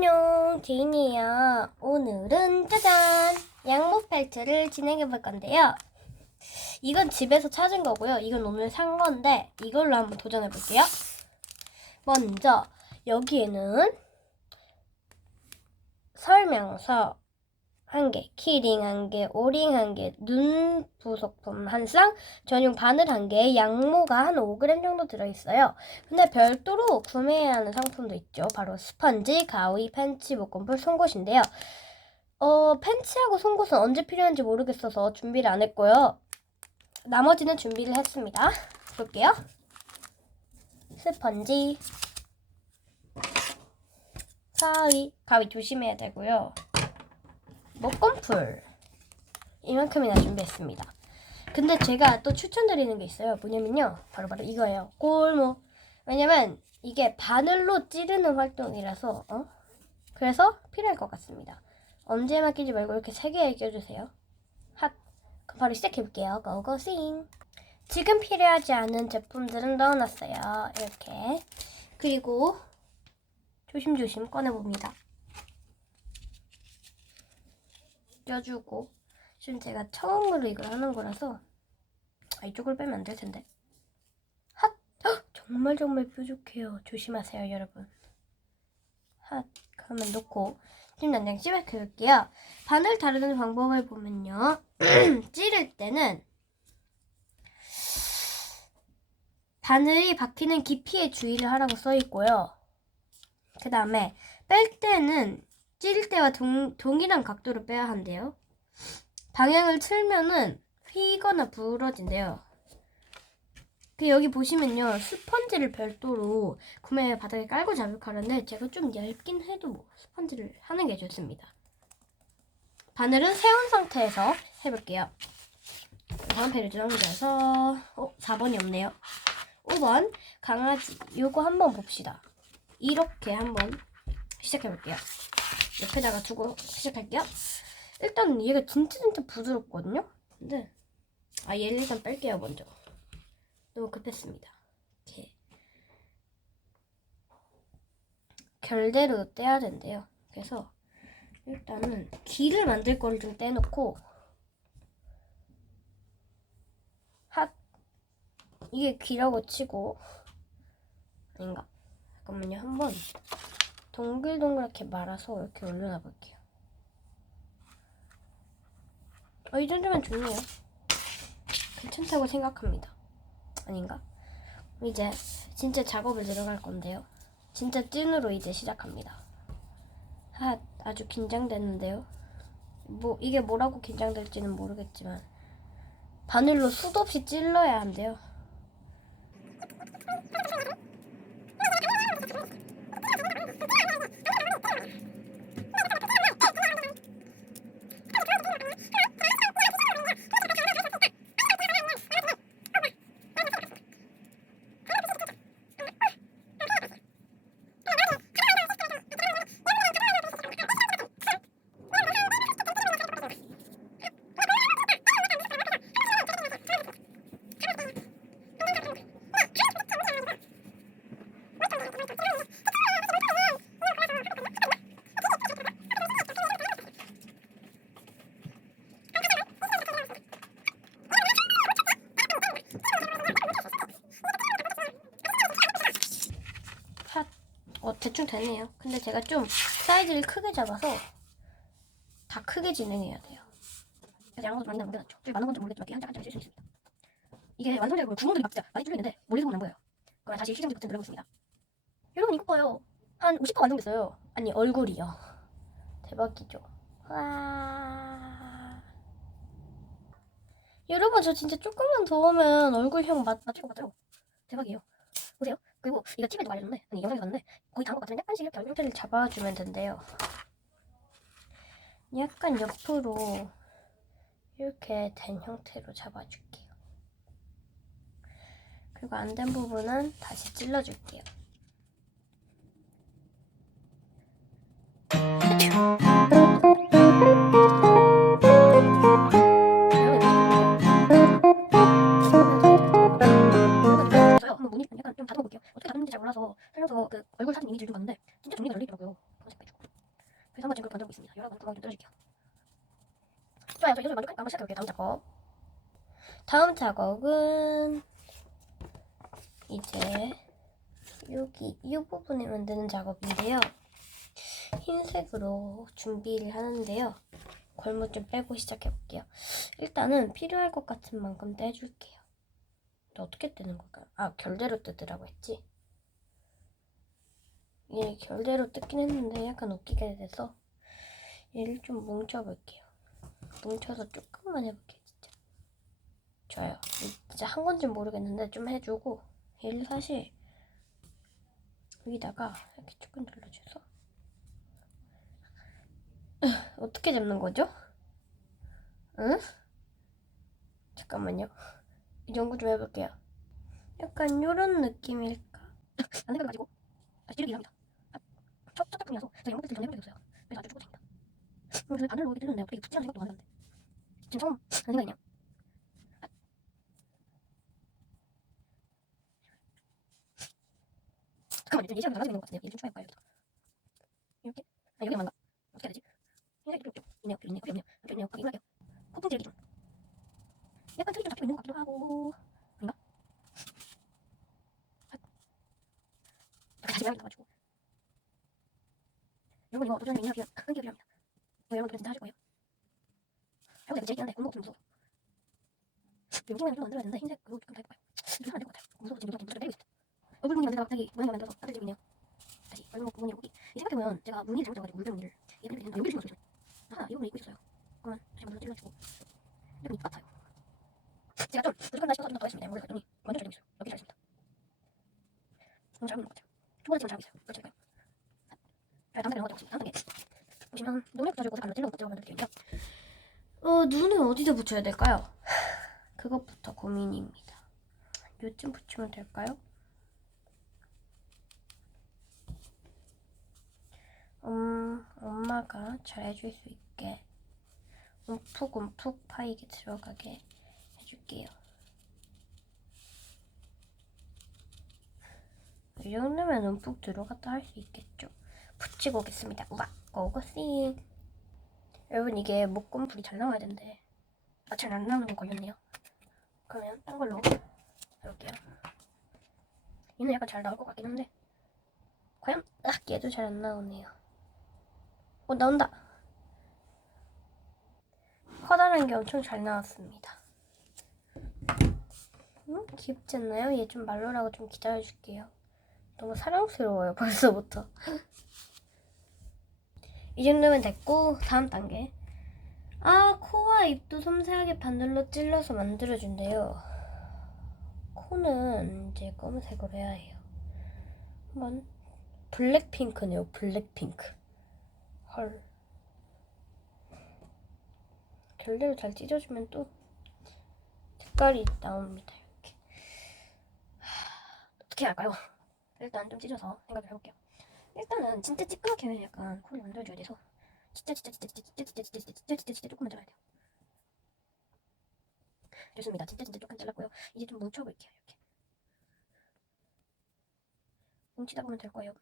안녕, 제인이에요. 오늘은 짜잔! 양모 펠트를 진행해 볼 건데요. 이건 집에서 찾은 거고요. 이건 오늘 산 건데 이걸로 한번 도전해 볼게요. 먼저 여기에는 설명서 1개, 키링 1개, 오링 1개, 눈 부속품 1쌍, 전용 바늘 1개, 양모가 한 5g 정도 들어있어요. 근데 별도로 구매해야 하는 상품도 있죠. 바로 스펀지, 가위, 펜치, 목공풀, 송곳인데요. 펜치하고 송곳은 언제 필요한지 모르겠어서 준비를 안 했고요. 나머지는 준비를 했습니다. 볼게요. 스펀지, 가위 조심해야 되고요. 목공풀 이만큼이나 준비했습니다. 근데 제가 또 추천드리는 게 있어요. 뭐냐면요, 바로 이거예요. 골목. 왜냐면 이게 바늘로 찌르는 활동이라서 그래서 필요할 것 같습니다. 엄지에만 끼지 말고 이렇게 3개에 껴주세요. 핫. 그럼 바로 시작해볼게요. 고고싱. 지금 필요하지 않은 제품들은 넣어놨어요. 이렇게. 그리고 조심조심 꺼내봅니다. 껴주고. 지금 제가 처음으로 이걸 하는 거라서 이쪽을 빼면 안 될 텐데. 핫! 정말 뾰족해요. 조심하세요, 여러분. 핫! 그러면 놓고 지금 당장 시작해 볼게요. 바늘 다루는 방법을 보면요. 찌를 때는 바늘이 박히는 깊이에 주의를 하라고 써 있고요. 그 다음에 뺄 때는 찌를 때와 동일한 각도로 빼야 한대요. 방향을 틀면은 휘거나 부러진대요. 여기 보시면요, 스펀지를 별도로 구매 바닥에 깔고 자극하는데 제가 좀 얇긴 해도 스펀지를 하는 게 좋습니다. 바늘은 세운 상태에서 해볼게요. 다음패를 정리해서 4번이 없네요. 5번 강아지. 요거 한번 봅시다. 이렇게 한번 시작해볼게요. 옆에다가 두고 시작할게요. 일단 얘가 진짜 부드럽거든요. 근데 얘를 일단 뺄게요. 먼저 너무 급했습니다. 이렇게 결대로 떼야 된대요. 그래서 일단은 길을 만들 거를 좀 떼놓고 이게 귀라고 치고 아닌가? 잠깐만요. 한번 동글동글하게 말아서 이렇게 올려놔 볼게요. 이 정도면 좋네요. 괜찮다고 생각합니다. 아닌가? 이제 진짜 작업을 들어갈 건데요. 진짜 찐으로 이제 시작합니다. 아주 긴장되는데요. 이게 뭐라고 긴장될지는 모르겠지만 바늘로 수도 없이 찔러야 한대요. 대충 되네요. 근데 제가 좀 사이즈를 크게 잡아서 다 크게 진행해야 돼요. 그래서 양은 좀 많이 남겨놨죠. 좀 많은 건지 모르겠지만 한 장 한 장씩 쓸 수 있습니다. 이게 완성되고 구멍들이 막 진짜 많이 뚫려있는데 멀리서는 안 보여요. 그럼 다시 시정지 버튼 누르겠습니다. 여러분 이거 봐요. 한 50% 완성됐어요. 아니 얼굴이요. 대박이죠. 와. 여러분 저 진짜 조금만 더 오면 얼굴형 맞출 것 같아요. 대박이에요. 보세요. 그리고 이거 TV에 누가 알려줬는데, 아니 영상에서 봤는데 거의 단 것 같으면 약간씩 이렇게 얼굴 형태를 잡아주면 된대요. 약간 옆으로 이렇게 된 형태로 잡아줄게요. 그리고 안 된 부분은 다시 찔러줄게요. 한번 무늬 약간 좀 다듬어 볼게요. 어떻게 다듬는지 잘 몰라서 설명서 얼굴 사진 이미지를 좀 봤는데 진짜 정리가 잘 돼 있더라고요. 검색해주고. 구멍 좀 뚫어줄게요. 좋아요. 저 이거 좀 만족하니까 한번 시작해볼게요. 다음 작업은 이제 여기 이 부분에 만드는 작업인데요. 흰색으로 준비를 하는데요. 골무 좀 빼고 시작해볼게요. 일단은 필요할 것 같은 만큼 떼줄게요. 또 어떻게 떼는 걸까요? 아, 결대로 뜯으라고 했지? 얘 결대로 뜯긴 했는데 약간 웃기게 돼서 얘를 좀 뭉쳐볼게요. 뭉쳐서 조금만 해볼게요. 진짜 좋아요. 진짜 한 건지 모르겠는데 좀 해주고 얘를 사실 여기다가 이렇게 조금 눌러줘서 어떻게 잡는 거죠? 응? 잠깐만요. 연구 좀 해볼게요. 약간 요런 느낌일까? 안 생각해가지고 다시 찌르기 합니다. 첫 작품이라서 제가 연구를 전혀 해본 적이 없어요. 그래서 아주 좋습니다. 그래서 바늘로 이렇게 찌르는데 어떻게 붙지 않은 생각도 많이 하는데 지금 처음 하는 생각이네요. 잠깐만요. 좀 예시하면 달라지는 것 같은데요. 얘를 좀 추가해볼까요? 이렇게? 아, 여기 맞나? 어떻게 해야 되지? 흰색이 좀 있네요. 있네요. 이거 할게요. 폭풍 찌르기 좀. 약간 틀이 좀 잡히고 있는 것 같기도 하고 아닌가? 다시 해야겠다가지고 여러분 이거 도전이 인하기가 끊기가 필요합니다. 이거 여러분 도전 진짜 하실 거예요? 해보자. 이거 재밌긴 한데 공부 좀 무서워. 용진이랑 좀 만들어야 되는데 흰색 그거 조금 더 해볼까요? 이거 안될 것 같아요. 무서워서 지금 무조건 때리고 있어. 얼굴 무늬 만들다가 갑자기 모양을 만들어서 따뜻 들고 있네요. 다시 얼굴 무늬를 보기. 이 생각해보면 제가 무늬를 잘못해가지고 물병무늬를 예전에 그랬는데 여기를 신경 쓰고 이거 입고 있었어요. 그러면 다시 한번 찔러주고 이렇게 입 같아요. 제가 좀 부족하다 싶어서 좀 더 했습니다. 머리 갔더니 완전 잘 되고 있어요. 여기 잘했습니다. 너무 잘 보이는 것 같아요. 초반에 지금 잘하고 있어요. 그렇지 않을까요? 자, 다음 단계 넘어가죠. 다음 단계 보시면 눈을 붙여주고 색깔로 찔러서 만들게요. 눈을 어디다 붙여야 될까요? 그것부터 고민입니다. 요쯤 붙이면 될까요? 엄마가 잘해줄 수 있게 움푹 파이게 들어가게 해줄게요. 이 정도면 움푹 들어갔다 할 수 있겠죠. 붙이고 오겠습니다. 우와, 고고씨. 여러분 이게 목공풀이 잘 나와야 되는데 잘 안 나오는 거 걸렸네요. 그러면 딴 걸로 해볼게요. 얘는 약간 잘 나올 것 같긴 한데 과연? 얘도 잘 안 나오네요. 나온다. 커다란 게 엄청 잘 나왔습니다. 귀엽지 않나요? 얘 좀 말로라고 좀 기다려줄게요. 너무 사랑스러워요 벌써부터. 이 정도면 됐고 다음 단계. 코와 입도 섬세하게 바늘로 찔러서 만들어준대요. 코는 이제 검은색으로 해야 해요. 한번 블랙핑크네요. 블랙핑크. 헐. 결대로 잘 찢어주면 또 색깔이 나옵니다. 이렇게. 어떻게 할까요? 일단 좀 찢어서 생각을 해볼게요. 일단은 진짜 찌끄맣게 약간 코를 만들어줘야 돼서 진짜 조금 만들어야 돼요. 좋습니다. 진짜 조금 잘랐고요. 이제 좀 뭉쳐볼게요. 이렇게 뭉치다 보면 될 거예요.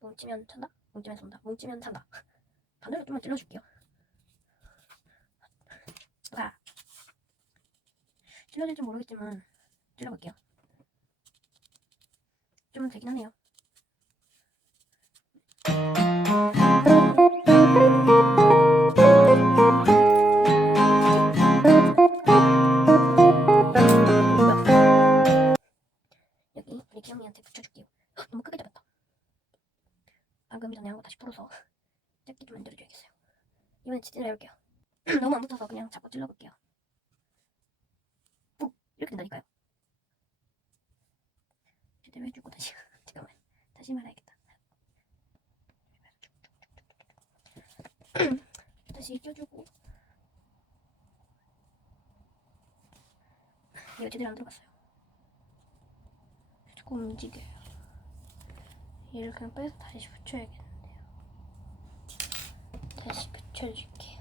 뭉치면 찬다. 뭉치면 쏜다. 뭉치면 산다. 바늘로 좀만 찔러줄게요. 와. 찔러질지 모르겠지만 찔러볼게요. 좀 되긴 하네요. 여기 우리 기영이한테 붙여줄게요. 너무 크게 잡았다. 방금 전에 한 거 다시 풀어서 짧게 좀 만들어줘야겠어요. 이번엔 지진을 해볼게요. 너무 안 붙어서 그냥 잡고 찔러볼게요. ปุ๊! 이렇게 된다니까요. 제대로 해주고 다시 잠깐만 다시 말해야겠다. 다시 껴주고 이거 제대로 안 들어갔어요. 조금 움직여요. 얘를 그냥 빼서 다시 붙여야겠는데요. 다시 붙여줄게요.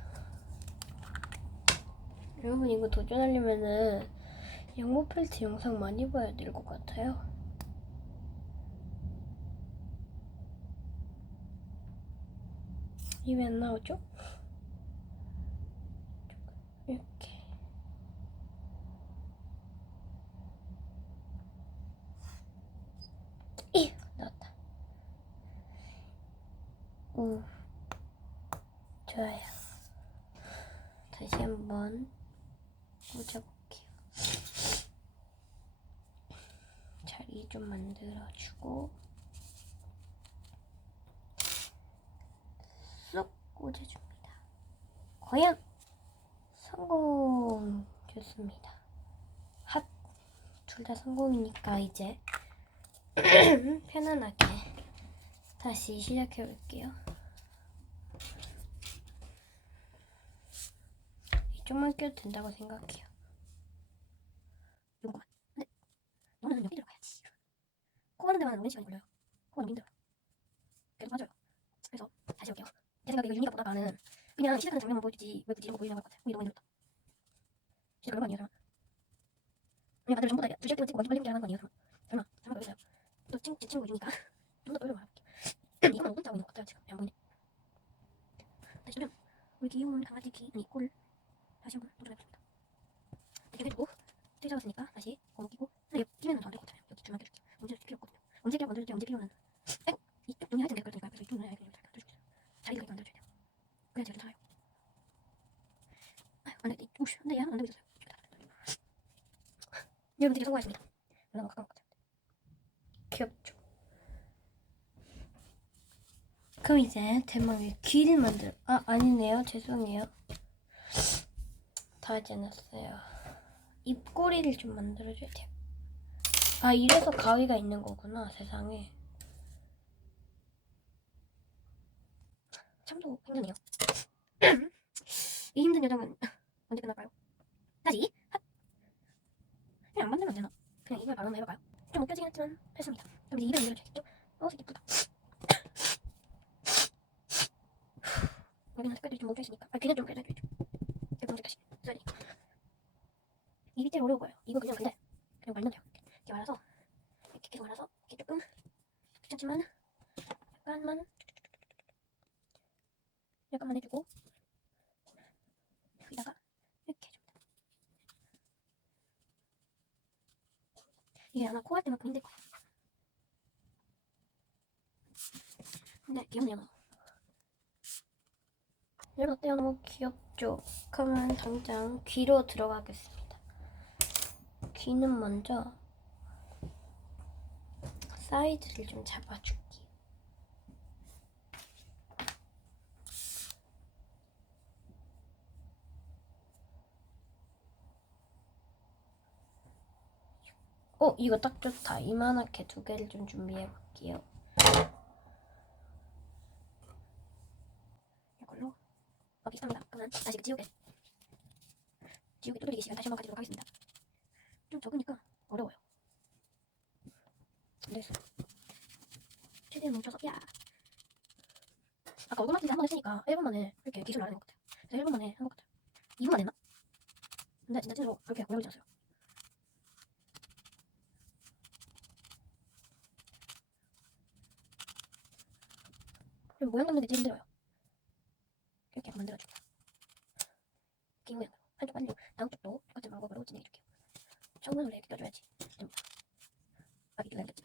여러분 이거 도전하려면은 양모 펠트 영상 많이 봐야 될 것 같아요. 이 왜 안 나오죠? 오, 좋아요. 다시 한번 꽂아볼게요. 자리 좀 만들어주고 쏙 꽂아줍니다. 과연 성공! 좋습니다. 핫! 둘 다 성공이니까 이제 편안하게 다시 시작해 볼게요. 좀만 껴도 된다고 생각해요. 요거만. 근데 너는 여기 들어가야지. 코 하는 데만 오랜 시간이 걸려요. 코가 너무 힘들어요. 계속 빠져요. 그래서 다시 할게요. 제 생각에 이거 유니가 보다가는 그냥 시작하는 장면만 보여주지 왜 굳이 이런 거 보이려고 할 것 같아요. 이게 너무 힘들었다. 진짜 별거 아니에요, 설마. 아니 다들 전부 다 두 시간 동안 찍고 완전 빨리 하는 거 아니에요, 설마. 설마 그러겠어요. 또 제 친구 유니까 좀 더 돌려고 할게요. 이건 너무 혼자 하고 있는 것 같아요, 지금. 안 보이네. 다시 좀 우리 귀여운 강아지 아니 코를 다시 한번 도전해보겠습니다. 대충 해주고 스테이 잡았으니까 다시 고무 끼고 근데 여기 끼면 더 안 될 것 같아요. 여기 줄만 껴줄게요. 문제를 필요 없거든요. 언제 만들지 언제 필요는 아이고 이쪽 눈이 하여튼 될 거니까 그래서 이쪽 눈을 그냥 잘 만들어주세요. 자리가 이렇게 만들어줘야 돼요. 그래야 제가 좀 살아요. 아유 안 되겠다. 오씨 근데 얘는 안 되고 있었어요. 여러분 되게 성공했습니다. 연락가 가까운 것 같아요. 귀엽죠? 그럼 이제 대망의 귀를 만들어 아니네요. 죄송해요. 다 하지 않았어요. 입꼬리를 좀 만들어줘야 돼요. 아 이래서 가위가 있는 거구나 세상에. 참도 힘드네요. 이 힘든 여정은 언제 끝날까요? 다시 핫! 그냥 안 만들면 안 되나? 그냥 이걸 바로 해볼까요? 좀 웃겨지긴 했지만 했습니다. 그럼 이제 입에 만들어줘야겠죠? 되게 예쁘다. 여기는 색깔들이 좀 뭉쳐있으니까 귀는 좀 그려줘야죠. 예쁜 색깔이 써야 되니까. 입이 제일 어려운 거예요. 이거 그냥 근데 그냥 말면 돼요. 이렇게 말아서 이렇게 계속 말아서 이렇게 조금 귀찮지만 약간만 해주고 여기다가 이렇게 해줍니다. 이게 아마 코 할 때만큼 힘들 거예요. 근데 귀엽네요. 여러분 어때요? 너무 귀엽죠? 그러면 당장 귀로 들어가겠습니다. 귀는 먼저 사이즈를 좀 잡아줄게요. 이거 딱 좋다. 이만하게 두 개를 좀 준비해 볼게요. 이걸로 비슷합니다. 그러면 다시 지우개 두드리기 시간 다시 한번 가지도록 하겠습니다. 좀 적으니까 어려워요. 네. 최대한 뭉쳐서 아까 얼굴 만지기 한번 했으니까 1분 만에 이렇게 기술을 알아낸 것 같아요. 그래서 1분 만에 한 것 같아요. 2분만 했나? 근데 진짜 찐으로 그렇게 어려우지 않았어요. 그리고 모양 잡는 게 제일 힘들어요. 이렇게 만들어줍니다. 긴 모양으로 한쪽 반대로 다음 쪽도 똑같은 방법으로 진행해줄게요. 처음은 원래 이렇게 껴줘야지 됩니다. 아기 기다렸지.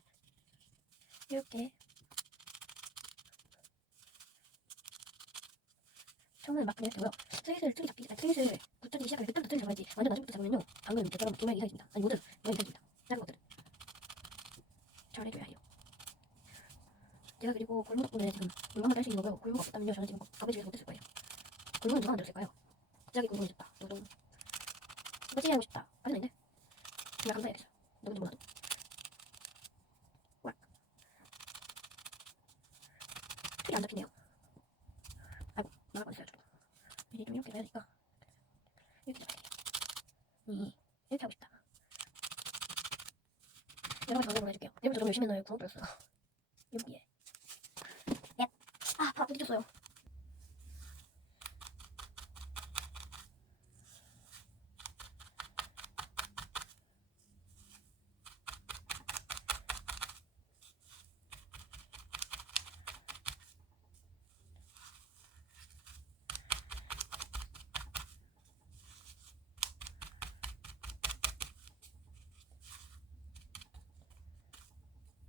이렇게 처음에는 막 그냥 이렇게 오요. 트윗을 붙여주기 시작하면 그때부터 트윗을 잡아야지. 완전 나중부터 잡으면요 방금 저처럼 2명 이상입니다. 아니 모든 모양 이상입니다. 작은 것들은 잘 해줘야 해요. 제가 그리고 골목 덕분에 지금 물건을 할 수 있는 거고요. 골목 없다면요 저는 지금 밥을 집에서 못했을 거예요. 골목은 누가 만들었을까요? 갑자기 궁금해졌다. 노동 이거 찌하고 싶다. 아닌데 내가 감사해야겠어요. 누군지 몰라도. 와 틀이 안 잡히네요. 아이고 나갈 뻔했어요 저도. 이제 좀 이렇게 해야 되니까 이렇게 잡아야 돼요. 이렇게 하고 싶다. 여러 가지 방법을 해줄게요. 여러분 저 좀 열심히 했나요? 구멍 뚫었어요. 여기에 밥 부딪혔어요.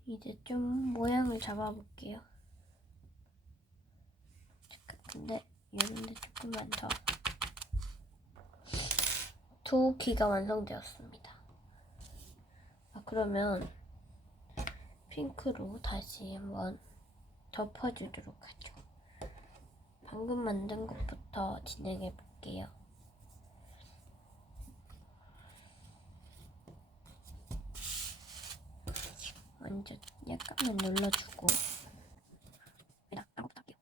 이제 좀 모양을 잡아볼게요. 이런데 조금만 더. 두 귀가 완성되었습니다. 그러면 핑크로 다시 한번 덮어주도록 하죠. 방금 만든 것부터 진행해 볼게요. 먼저 약간만 눌러주고 여기다 딴 것부터 할게요.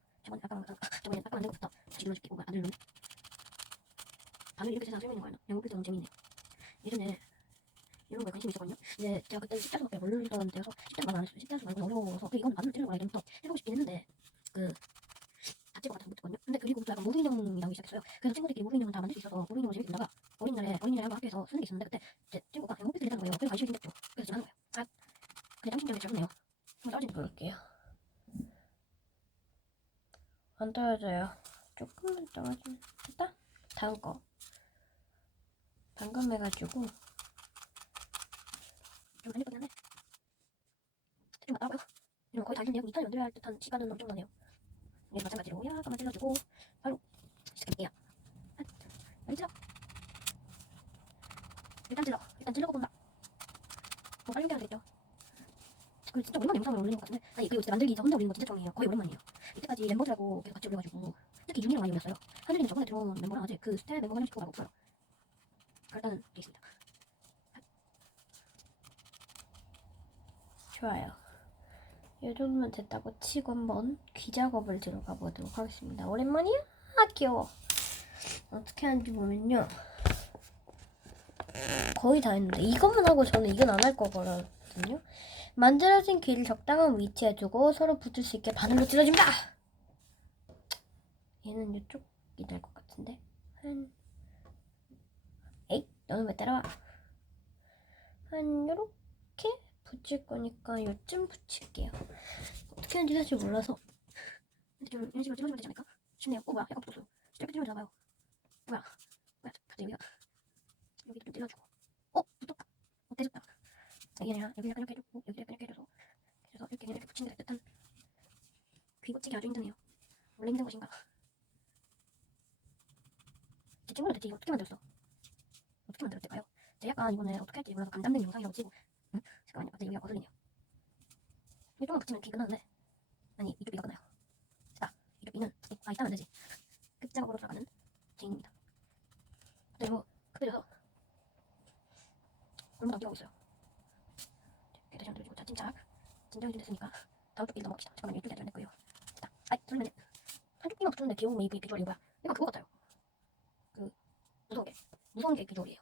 저번에 아까 만든 것부터 다시 눌러줄게요. 안 눌러네. 반을 이렇게 세상 설명인 거야. 영어 필터 너무 재밌네. 예전에 이런 거에 관심이 있었거든요. 이제 제가 그때 십자수밖에 모르던 때여서 십자수 말고 안 했어요. 십자수 말고 어려워서 이건 반으로 찌르는 거라 이러면서 해보고 싶긴 했는데 다칠 것 같아서 못했거든요. 근데 그리고부터 약간 무브인형이 나오기 시작했어요. 그래서 친구들끼리 무브인형을 다 만들 수 있어서 무브인형을 재밌게 놀다가 어린이날에 한번 학교에서 쓰는 게 있었는데 그때 제 친구가 영어 필터를 했다는 거예요. 그래서 관심이 생겼죠. 그래서 지금 하는 거예요. 그냥 짱신경이 잘 붙네요. 한번 떨어지는 거 볼게요. 안 떨어져요. 조금만 떨어지면 됐다. 다음 거 방금 해가지고 좀 안 예쁘긴 한데 좀 맞다고요. 이런 거의 다 있네요. 2탄 연결해야 할 듯한 시간은 엄청나네요. 얘도 마찬가지로 약간만 찔러주고 바로 시작할게요. 많이 찔러. 일단 찔러고 본다. 빨리 연결해야 되겠죠. 그 진짜 오랜만에 영상을 올리는 것 같은데 그리고 진짜 만들기 혼자 올리는 거 진짜 처음이에요. 거의 오랜만이에요. 이때까지 멤버들하고 계속 같이 올려가지고 특히 윤이랑 많이 올렸어요. 하늘이는 저번에 들어온 멤버랑 아직 그 스텝 멤버 활용시키고 가고 없어요. 일단은 이게 있습니다. 좋아요. 이 정도면 됐다고 치고 한번 귀 작업을 들어가 보도록 하겠습니다. 오랜만이야? 귀여워. 어떻게 하는지 보면요. 거의 다 했는데 이것만 하고 저는 이건 안 할 거거든요. 만들어진 귀를 적당한 위치에 두고 서로 붙을 수 있게 바늘로 찔러줍니다. 얘는 이쪽이 될 것 같은데. 에이, 너는 왜 따라와? 요렇게 붙일 거니까 요쯤 붙일게요. 어떻게 하는지 사실 몰라서. 근데 좀 이런 식으로 찔러주면 되지 않을까? 쉽네요. 뭐야, 약간 붙었어요. 이렇게 찔러주나 봐요. 뭐야, 갑자기 여기가 여기도 좀 찔러주고. 붙었다. 떼졌다. 이게 아니라 여기 약간 이렇게 해주고 여기 약간 이렇게 해줘서 그래서 이렇게 붙인 게 될 듯한. 귀 붙이기 아주 힘드네요. 원래 힘든 것인가? 제 친구는 대체 이거 어떻게 만들었어? 어떻게 만들었을까요? 제가 약간 이번에 어떻게 할지 몰라서 감 잡는 영상이라고 치고 잠깐만요. 갑자기 여기가 거슬리네요. 이쪽만 붙이면 귀 끝나는데 아니 이쪽 귀가 끝나요. 됐다. 이쪽 귀는 이따면 안 되지. 끝작업으로 들어가는 제인입니다. 그리고 그대로서 골무도 끼고 있어요. 이렇게 다시 한번 들어주고 자 침착 진정이 좀 됐으니까 다음 쪽 귀 넘어갑시다. 잠깐만요. 이쪽이 아직 안 됐고요. 됐다. 설명해. 한쪽 귀만 붙였는데 귀여운 이 비주얼이 뭐야? 이거 그거 같아요. 그 무서운 게 비주얼이에요.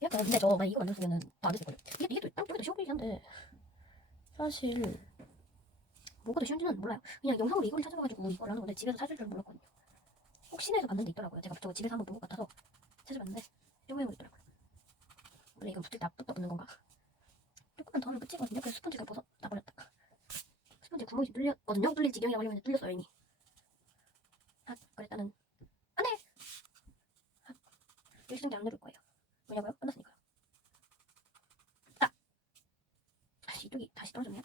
이렇게 근데 저 만약 이거 만들었으면은 더 안 됐을걸요. 이게 또 딴 쪽이 더 쉬워 보이긴 한데 사실 뭐가 더 쉬운지는 몰라요. 그냥 영상으로 이걸 찾아봐가지고 이걸 하는 건데 집에서 찾을 줄 몰랐거든요. 혹시나해서 봤는데 있더라고요. 제가 저거 집에서 한번 본 것 같아서 찾아봤는데 이 모양으로 있더라고요. 원래 이건 붙일 때 앞부터 붙는 건가? 조금만 더 하면 끝이거든요. 그래서 스펀지가 벗어 나버렸다. 스펀지 구멍이 뚫렸거든요. 뚫릴 지경이라고 하려면 뚫렸어요 이미. 그랬다는 안돼. 일시정지 안 누를 거예요. 왜냐고요? 끝났으니까요. 이쪽이 다시 떨어졌네요.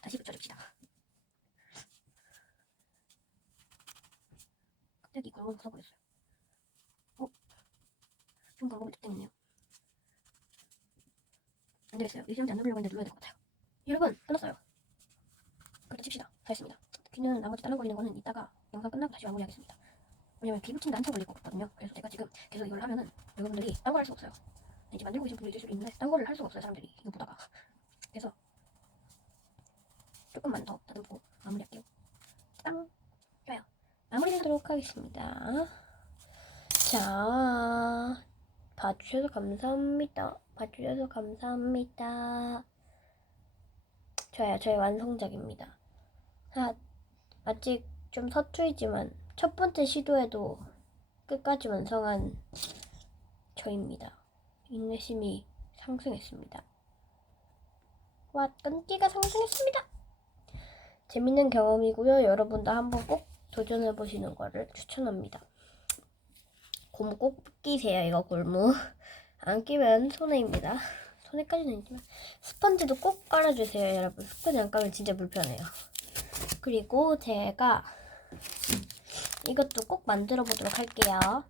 다시 붙여줍시다. 갑자기 골고루 벗어버렸어요. 좀 방법이 득템있네요. 안되겠어요. 일시정지 안 누르려고 했는데 눌러야 될 것 같아요. 여러분 끝났어요. 그렇게 칩시다. 다 했습니다. 귀는 나머지 다른 걸리는 거는 이따가 영상 끝나고 다시 마무리하겠습니다. 왜냐면 귀 붙이는데 한참 걸릴 것 같거든요. 그래서 제가 지금 계속 이걸 하면은 여러분들이 딴 거 할 수 없어요. 이제 만들고 계신 분들 있을 수도 있는데 딴 거를 할 수가 없어요. 사람들이 이거 보다가. 그래서 조금만 더 다듬고 마무리할게요. 땅! 좋아요. 마무리하도록 하겠습니다. 자, 봐주셔서 감사합니다. 봐주셔서 감사합니다. 좋아요. 저의 완성작입니다. 아직 좀 서투이지만 첫 번째 시도에도 끝까지 완성한 저입니다. 인내심이 상승했습니다. 와, 끈기가 상승했습니다. 재밌는 경험이고요. 여러분도 한번 꼭 도전해보시는 거를 추천합니다. 고무 꼭 끼세요. 이거 골무. 안 끼면 손해입니다. 손해까지는 아니지만 스펀지도 꼭 깔아주세요. 여러분. 스펀지 안 깔면 진짜 불편해요. 그리고 제가 이것도 꼭 만들어 보도록 할게요.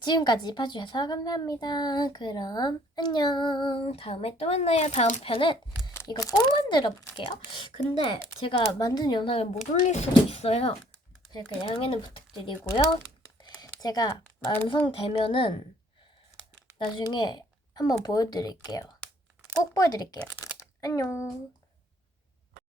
지금까지 봐주셔서 감사합니다. 그럼 안녕. 다음에 또 만나요. 다음 편은 이거 꼭 만들어 볼게요. 근데 제가 만든 영상을 못 올릴 수도 있어요. 그러니까 양해는 부탁드리고요. 제가 완성되면은 나중에 한번 보여드릴게요. 꼭 보여드릴게요. 안녕.